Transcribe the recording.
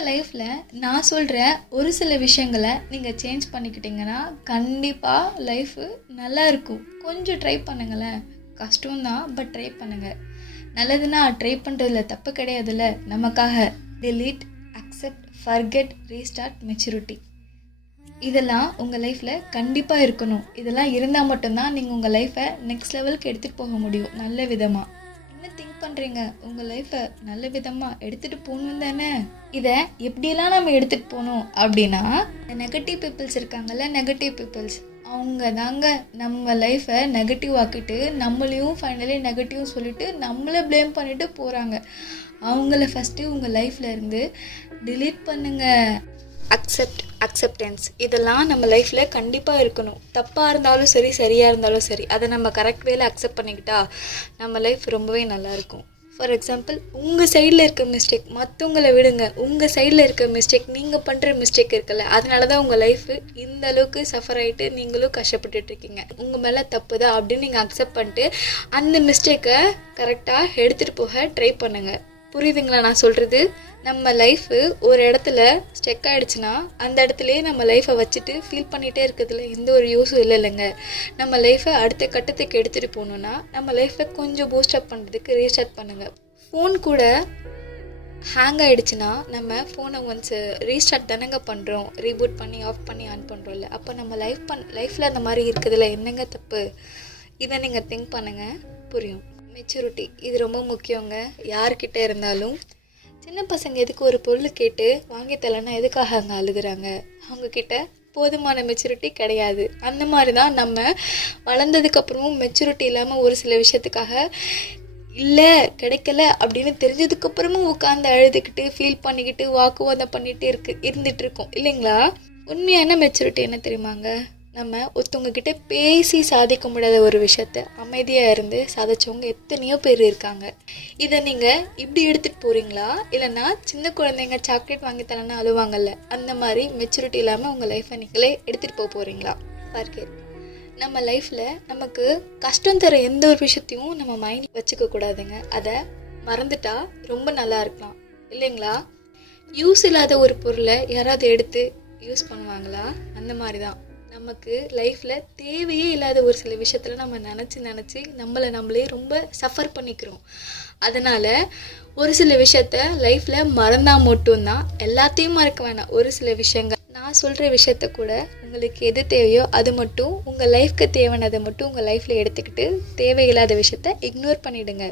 உங்கள் லைஃப்பில் நான் சொல்கிற ஒரு சில விஷயங்களை நீங்கள் சேஞ்ச் பண்ணிக்கிட்டீங்கன்னா கண்டிப்பாக லைஃபு நல்லா இருக்கும். கொஞ்சம் ட்ரை பண்ணுங்களேன். கஷ்டம்தான், பட் ட்ரை பண்ணுங்கள். நல்லதுன்னா ட்ரை பண்ணுறதுல தப்பு கிடையாதுல்ல. நமக்காக delete, accept, forget, restart, maturity இதெல்லாம் உங்கள் லைஃப்பில் கண்டிப்பாக இருக்கணும். இதெல்லாம் இருந்தால் மட்டும்தான் நீங்கள் உங்கள் லைஃப்பை நெக்ஸ்ட் லெவலுக்கு எடுத்துகிட்டு போக முடியும் நல்ல விதமாக. என்ன திங்க் பண்ணுறீங்க? உங்கள் லைஃப்பை நல்ல விதமாக எடுத்துகிட்டு போகணும் தானே? இதை எப்படியெல்லாம் நம்ம எடுத்துகிட்டு போகணும் அப்படின்னா, நெகட்டிவ் பீப்புள்ஸ் இருக்காங்கல்ல, நெகட்டிவ் பீப்புள்ஸ் அவங்க தாங்க நம்ம லைஃப்பை நெகட்டிவ் ஆக்கிட்டு நம்மளையும் ஃபைனலி நெகட்டிவ் சொல்லிவிட்டு நம்மளை ப்ளேம் பண்ணிவிட்டு போகிறாங்க. அவங்கள ஃபஸ்ட்டு உங்கள் லைஃப்பில் இருந்து delete பண்ணுங்கள். அக்செப்டன்ஸ் இதெல்லாம் நம்ம லைஃப்பில் கண்டிப்பாக இருக்கணும். தப்பாக இருந்தாலும் சரி, சரியாக இருந்தாலும் சரி, அதை நம்ம கரெக்ட் வேல அக்செப்ட் பண்ணிக்கிட்டா நம்ம லைஃப் ரொம்பவே நல்லாயிருக்கும். ஃபார் எக்ஸாம்பிள், உங்கள் சைடில் இருக்க மிஸ்டேக் மற்றவங்களை விடுங்க, உங்கள் சைடில் இருக்க மிஸ்டேக், நீங்கள் பண்ணுற மிஸ்டேக் இருக்குல்ல, அதனால தான் உங்கள் லைஃபு இந்த அளவுக்கு சஃபர் ஆகிட்டு நீங்களும் கஷ்டப்பட்டுட்ருக்கீங்க. உங்கள் மேலே தப்பு தான் அப்படின்னு நீங்கள் அக்செப்ட் பண்ணிட்டு அந்த மிஸ்டேக்கை கரெக்டாக எடுத்துகிட்டு போக ட்ரை பண்ணுங்கள். புரியுதுங்களா நான் சொல்கிறது? நம்ம லைஃபு ஒரு இடத்துல ஸ்டெக் ஆகிடுச்சுன்னா அந்த இடத்துலையே நம்ம லைஃப்பை வச்சுட்டு ஃபீல் பண்ணிகிட்டே இருக்கிறதுல எந்த ஒரு யூஸும் இல்லைங்க. நம்ம லைஃப்பை அடுத்த கட்டத்துக்கு எடுத்துகிட்டு போகணுன்னா நம்ம லைஃப்பை கொஞ்சம் பூஸ்டப் பண்ணுறதுக்கு ரீஸ்டார்ட் பண்ணுங்கள். ஃபோன் கூட ஹேங் ஆகிடுச்சுன்னா நம்ம ஃபோனை ஒன்ஸ் ரீஸ்டார்ட் தானேங்க பண்ணுறோம், ரீபூட் பண்ணி ஆஃப் பண்ணி ஆன் பண்ணுறோம்ல. அப்போ நம்ம லைஃப்பில் அந்த மாதிரி இருக்கிறதுல என்னங்க தப்பு? இதை நீங்கள் திங்க் பண்ணுங்கள், புரியும். மெச்சூரிட்டி இது ரொம்ப முக்கியங்க. யார்கிட்ட இருந்தாலும் சின்ன பசங்க எதுக்கு ஒரு பொருள் கேட்டு வாங்கி தரலன்னா எதுக்காக அங்கே அழுகுறாங்க? அவங்கக்கிட்ட போதுமான மெச்சூரிட்டி கிடையாது. அந்த மாதிரி தான் நம்ம வளர்ந்ததுக்கப்புறமும் மெச்சூரிட்டி இல்லாமல் ஒரு சில விஷயத்துக்காக இல்லை கிடைக்கல அப்படின்னு தெரிஞ்சதுக்கப்புறமும் உட்காந்து அழுதுகிட்டு ஃபீல் பண்ணிக்கிட்டு வாக்குவாதம் பண்ணிகிட்டு இருந்துகிட்டு இருக்கோம் இல்லைங்களா? உண்மையான மெச்சூரிட்டி என்ன தெரியுமாங்க? நம்ம ஒருத்தவங்க கிட்டே பேசி சாதிக்க முடியாத ஒரு விஷயத்த அமைதியாக இருந்து சாதிச்சவங்க எத்தனையோ பேர் இருக்காங்க. இதை நீங்கள் இப்படி எடுத்துகிட்டு போகிறீங்களா? இல்லைன்னா சின்ன குழந்தைங்க சாக்லேட் வாங்கி தரேன்னா அழுவாங்கல்ல, அந்த மாதிரி மெச்சூரிட்டி இல்லாமல் உங்கள் லைஃப்பை நீங்களே எடுத்துகிட்டு போகிறீங்களா? பார்க்கிறேன். நம்ம லைஃப்பில் நமக்கு கஷ்டம் தர எந்த ஒரு விஷயத்தையும் நம்ம மைண்ட் வச்சுக்க கூடாதுங்க. அதை மறந்துட்டா ரொம்ப நல்லா இருக்கலாம் இல்லைங்களா? யூஸ் இல்லாத ஒரு பொருளை யாராவது எடுத்து யூஸ் பண்ணுவாங்களா? அந்த மாதிரி தான் நமக்கு லைஃப்பில் தேவையே இல்லாத ஒரு சில விஷயத்தில் நம்ம நினச்சி நம்மளே ரொம்ப சஃபர் பண்ணிக்கிறோம். அதனால் ஒரு சில விஷயத்த லைஃப்பில் மறந்தால் மட்டும்தான், எல்லாத்தையும் மறக்க வேணாம். ஒரு சில விஷயங்கள் நான் சொல்கிற விஷயத்த கூட உங்களுக்கு எது தேவையோ அது மட்டும், உங்கள் லைஃப்க்கு தேவையானதை மட்டும் உங்கள் லைஃப்பில் எடுத்துக்கிட்டு தேவையில்லாத விஷயத்த இக்னோர் பண்ணிவிடுங்க.